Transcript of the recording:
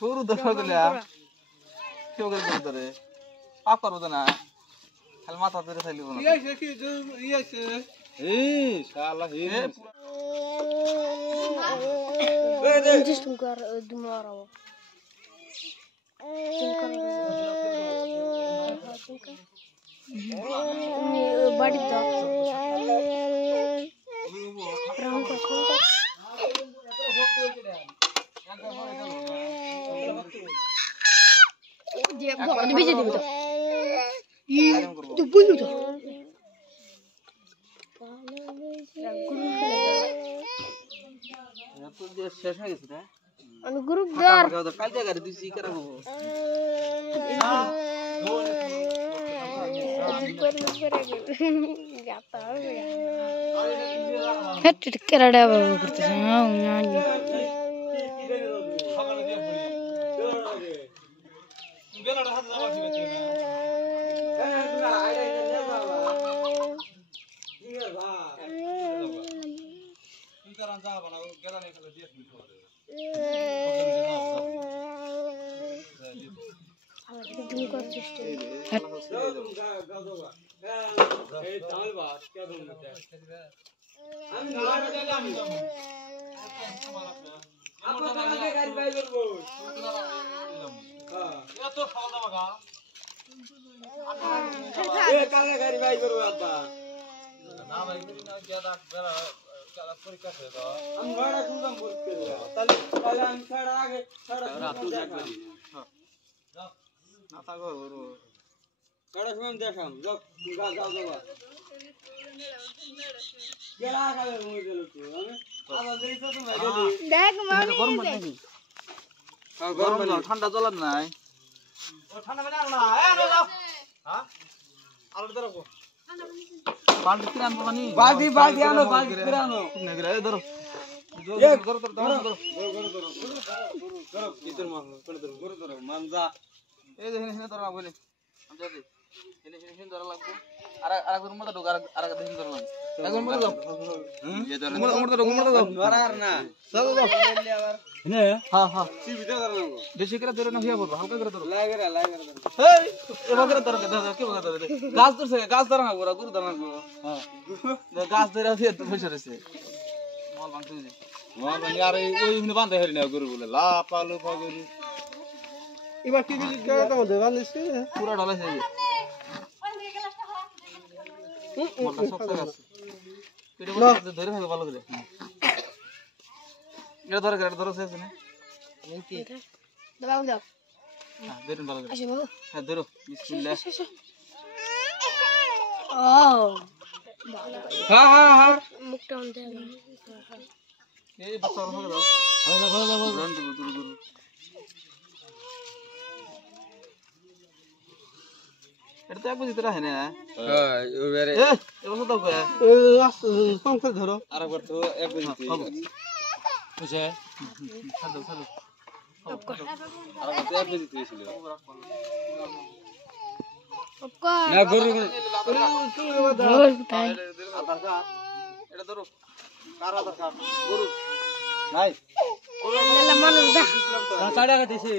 গরু দশা দিলা কেউ করে গরু ধরে পাপ করবো না খালি মাথা ধরে চাইলিব না শালা হে বাড়ি শেষ হয়ে গেছে আমি গ্রুপ কালকে গাড়ি দিছি কেরাবো কেরাডা ঠান্ডা জল নাই বালতি কিনে আনবো পানি বালতি আনো ধরো বেশি করে ধরে না হইয়া পড়বো হালকা করে ধরো গাছ ধরছে গাছ ধরা না গরু ধরা গাছ ধরে বসে রয়েছে মল ভাঙতে আর ওই বান্ধে হরি না গরু বলে লা পালু পা গরু এবার কি পুরা ঢালাইছে ধরে থাকবে ভালো করে এটা ধরে ধরো শেষ না ধরুন ভালো করে হ্যাঁ ধরো বিসমিল্লাহ হ্যাঁ মুখটা অন্ধ এই বাচ্চা ভালো দাও রান দিব গরু গরু এটা তো এক বুঝি তোরা হ্যাঁ হ্যাঁ ওবারে এ বসে দাও কয় কম করে ধরো আরেকবার তো এক বুঝি বুঝে খাদো খাদো আরেকবার তো এক বুঝি ছিল না গরু এটা ধরো কার আধার কার্ড গরু নাই মানুষ কাটা দিছে